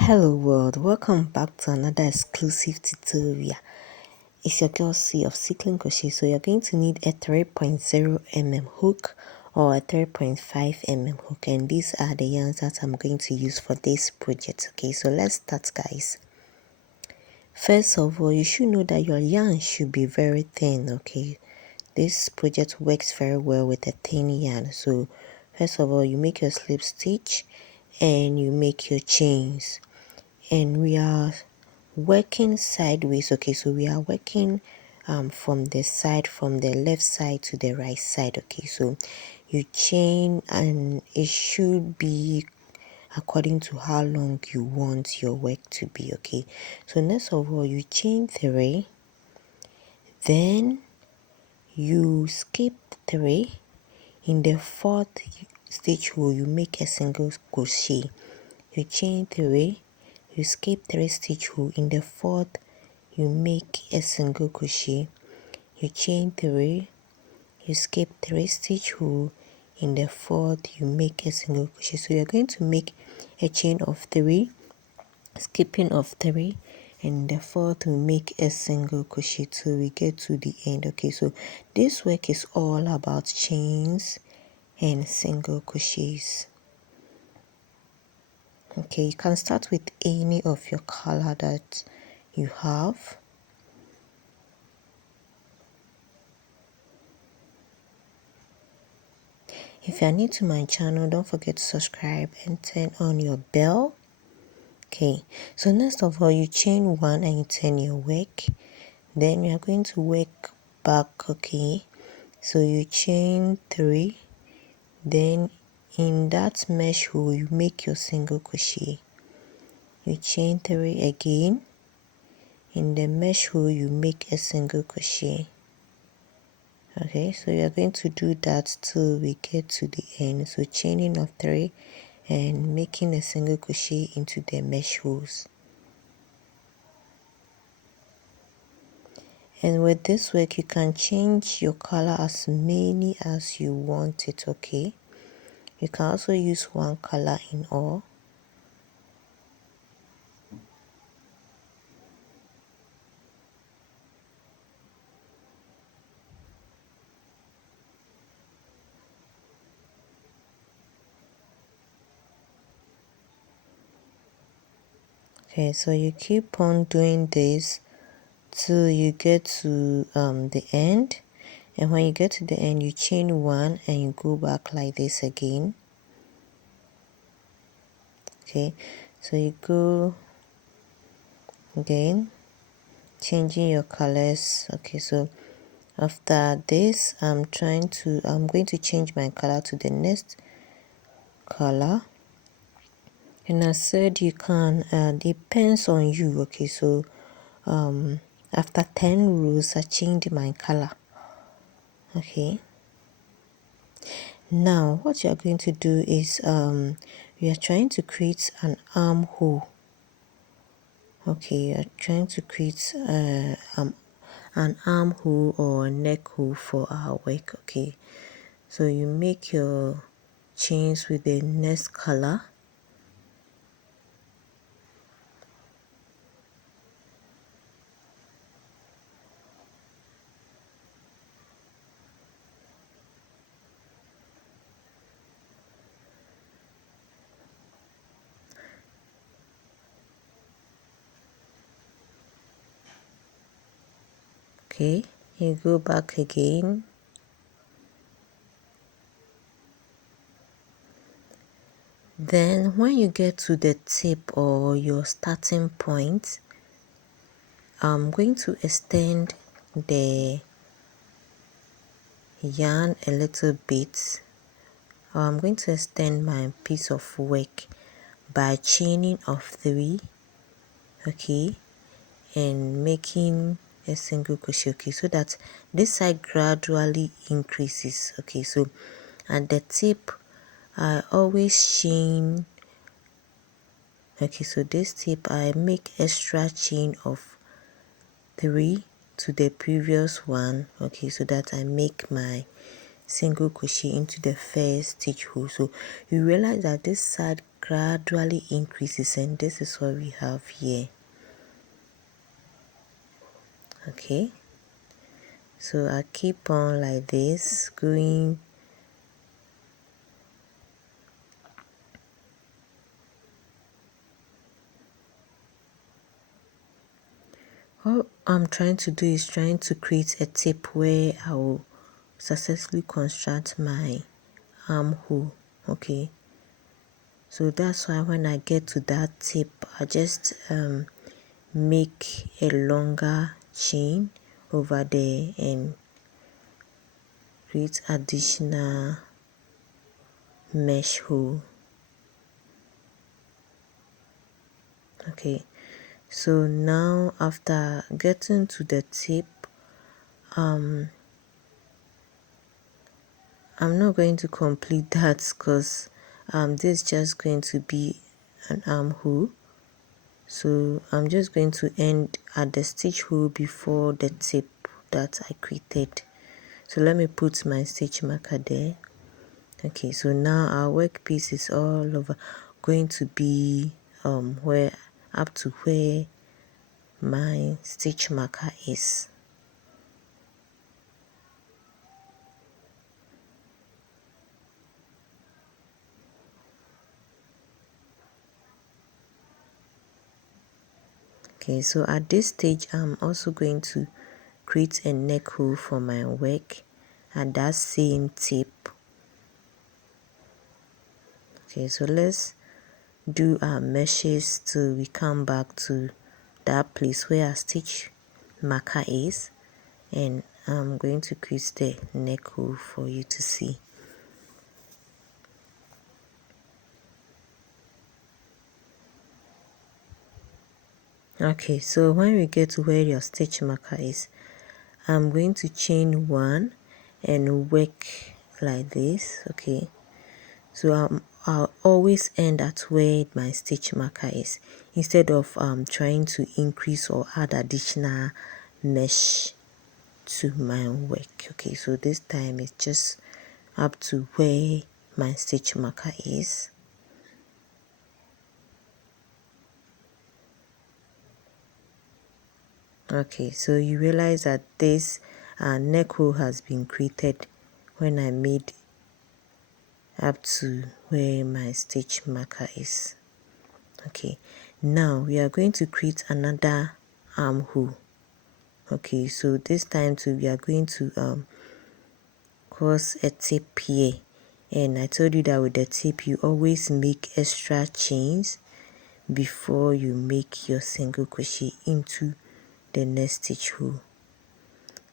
Hello world, welcome back to another exclusive tutorial. It's your girl C of Cycling Crochet. So you're going to need a 3.0 mm hook or a 3.5 mm hook, and these are the yarns that I'm going to use for this project. Okay, so let's start, guys. First of all, you should know that your yarn should be very thin. Okay, this project works very well with a thin yarn. So first of all, you make your slip stitch and you make your chains, and we are working sideways. Okay, so we are working from the left side to the right side. Okay, so you chain, and it should be according to how long you want your work to be. Okay, so next of all, you chain 3, then you skip 3. In the 4th stitch hole, you make a single crochet. You chain 3, you skip 3 stitch hole. In the 4th, you make a single crochet. You chain 3, you skip 3 stitch hole. In the 4th, you make a single crochet. So you're going to make a chain of 3, skipping of 3, and in the 4th we make a single crochet till we get to the end. Okay, so this work is all about chains and single crochets. Okay, you can start with any of your color that you have. If you are new to my channel, don't forget to subscribe and turn on your bell. Okay, so next of all, you chain 1 and you turn your work. Then we are going to work back. Okay, so you chain 3, then in that mesh hole you make your single crochet. You chain 3 again. In the mesh hole you make a single crochet. Okay, so you're going to do that till we get to the end. So chaining of 3 and making a single crochet into the mesh holes. And with this work, you can change your color as many as you want it. Okay, you can also use one color in all. Okay, so you keep on doing this till you get to the end, and when you get to the end, you chain 1 and you go back like this again. Okay, so you go again, changing your colors. Okay, so after this, I'm going to change my color to the next color. And I said you can, depends on you. Okay, so after 10 rows, I changed my color. Okay, now what you're going to do is we are trying to create an armhole. Okay, you're trying to create an armhole or a neck hole for our work. Okay, so you make your chains with the next color. Okay, you go back again. Then when you get to the tip or your starting point, I'm going to extend the yarn a little bit. I'm going to extend my piece of work by chaining of 3, okay, and making a single crochet. Okay, so that this side gradually increases. Okay, so at the tip I always chain. Okay, so this tip I make extra chain of 3 to the previous one. Okay, so that I make my single crochet into the first stitch hole. So you realize that this side gradually increases, and this is what we have here. Okay, so I keep on like this going. What I'm trying to do is trying to create a tip where I will successfully construct my armhole. Okay, so that's why when I get to that tip, I just make a longer chain over there and create additional mesh hole. Okay, so now after getting to the tip, I'm not going to complete that because this is just going to be an armhole. So I'm just going to end at the stitch hole before the tip that I created. So let me put my stitch marker there. Okay, so now our workpiece is all over going to be where up to where my stitch marker is. Okay, so at this stage I'm also going to create a neck hole for my work at that same tip. Okay, so let's do our meshes till we come back to that place where our stitch marker is, and I'm going to create the neck hole for you to see. Okay, so when we get to where your stitch marker is, I'm going to chain one and work like this. Okay, so I'll always end at where my stitch marker is instead of trying to increase or add additional mesh to my work. Okay, so this time it's just up to where my stitch marker is. Okay, so you realize that this neck hole has been created when I made up to where my stitch marker is. Okay, now we are going to create another armhole. Okay, so this time too we are going to cross a tip here, and I told you that with the tip you always make extra chains before you make your single crochet into the next stitch hole,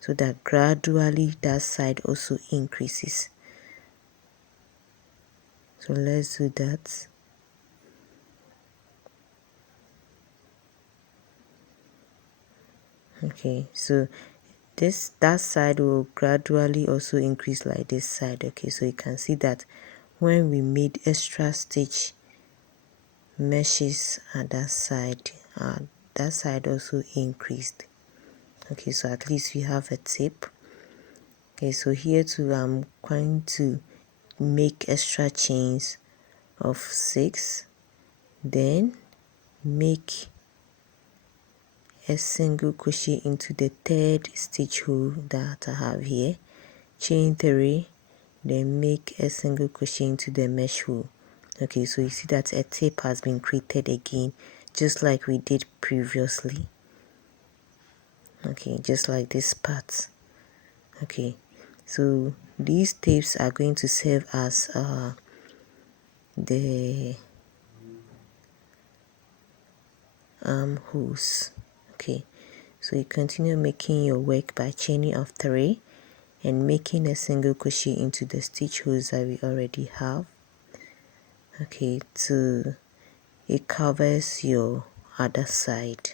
so that gradually that side also increases. So let's do that. Okay, so that side will gradually also increase like this side. Okay, so you can see that when we made extra stitch meshes at that side also increased. Okay, so at least we have a tip. Okay, so here too I'm going to make extra chains of 6, then make a single crochet into the third stitch hole that I have here, chain 3, then make a single crochet into the mesh hole. Okay, so you see that a tip has been created again, just like we did previously. Okay, just like this part. Okay, so these tapes are going to serve as the armholes. Okay, so you continue making your work by chaining of 3 and making a single crochet into the stitch holes that we already have. Okay, to it covers your other side.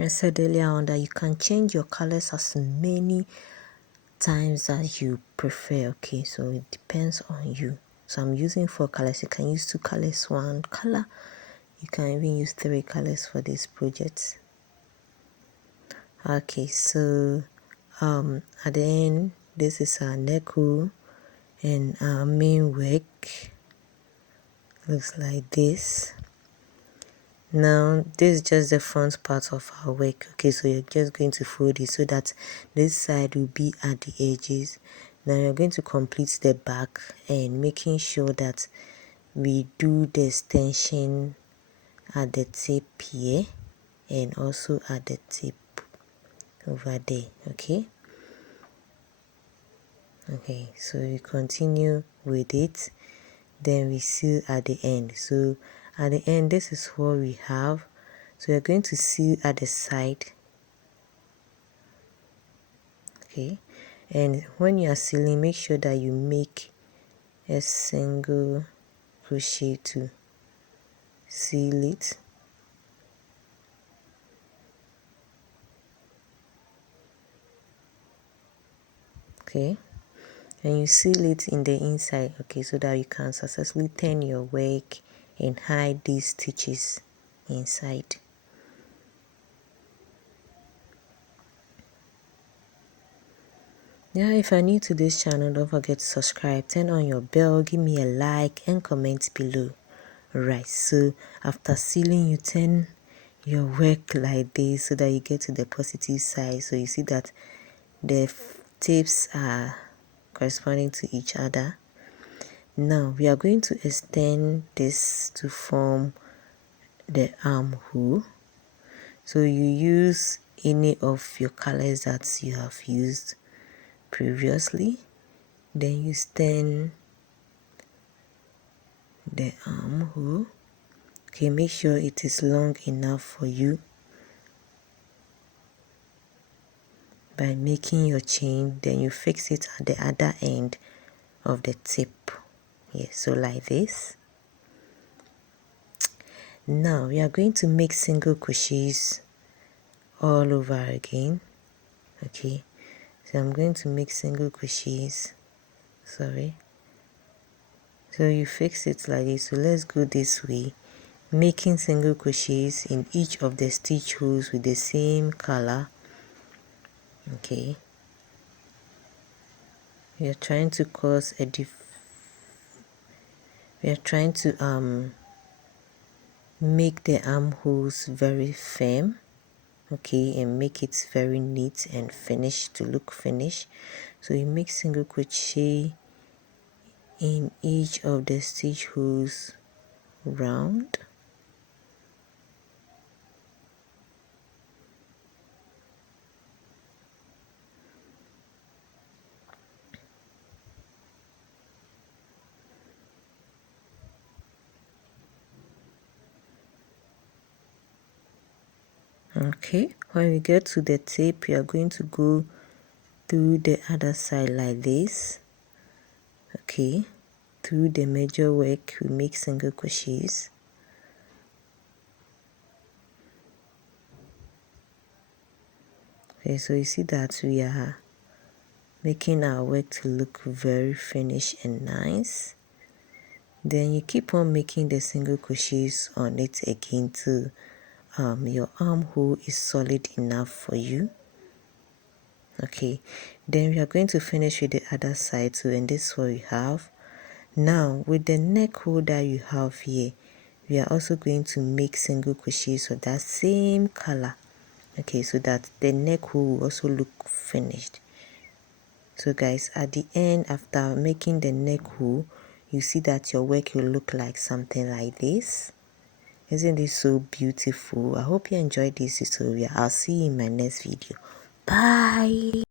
I said earlier on that you can change your colors as many times as you prefer. Okay, so it depends on you. So I'm using 4 colors. You can use 2 colors, 1 color. You can even use 3 colors for this project. Okay, so at the end, this is our neck hole, and our main work looks like this. Now this is just the front part of our work. Okay, so you're just going to fold it so that this side will be at the edges. Now you're going to complete the back and making sure that we do the extension at the tip here and also at the tip over there. Okay, so we continue with it, then we seal at the end. So at the end, this is what we have. So you're going to seal at the side. Okay, and when you are sealing, make sure that you make a single crochet to seal it. Okay, and you seal it in the inside. Okay, so that you can successfully turn your work and hide these stitches inside. Yeah, if you're new to this channel, don't forget to subscribe, turn on your bell, give me a like and comment below. Right, so after sealing, you turn your work like this so that you get to the positive side. So you see that the tips are corresponding to each other. Now we are going to extend this to form the armhole. So you use any of your colors that you have used previously, then you extend the armhole. Okay, make sure it is long enough for you by making your chain, then you fix it at the other end of the tip. Yeah, so like this. Now we are going to make single crochets all over again. Okay, so I'm going to make single crochets. Sorry. So you fix it like this. So let's go this way, making single crochets in each of the stitch holes with the same color. Okay, we are trying to cause a we are trying to make the armholes very firm. Okay, and make it very neat and finished to look finished. So you make single crochet in each of the stitch holes round. Okay, when we get to the tip, we are going to go through the other side like this. Okay, through the major work we make single crochets. Okay, so you see that we are making our work to look very finished and nice. Then you keep on making the single crochets on it again till your armhole is solid enough for you. Okay, then we are going to finish with the other side too, and this is what we have. Now with the neck hole that you have here, we are also going to make single crochets of that same color. Okay, so that the neck hole will also look finished. So guys, at the end, after making the neck hole, you see that your work will look like something like this. Isn't this so beautiful? I hope you enjoyed this tutorial. I'll see you in my next video. Bye.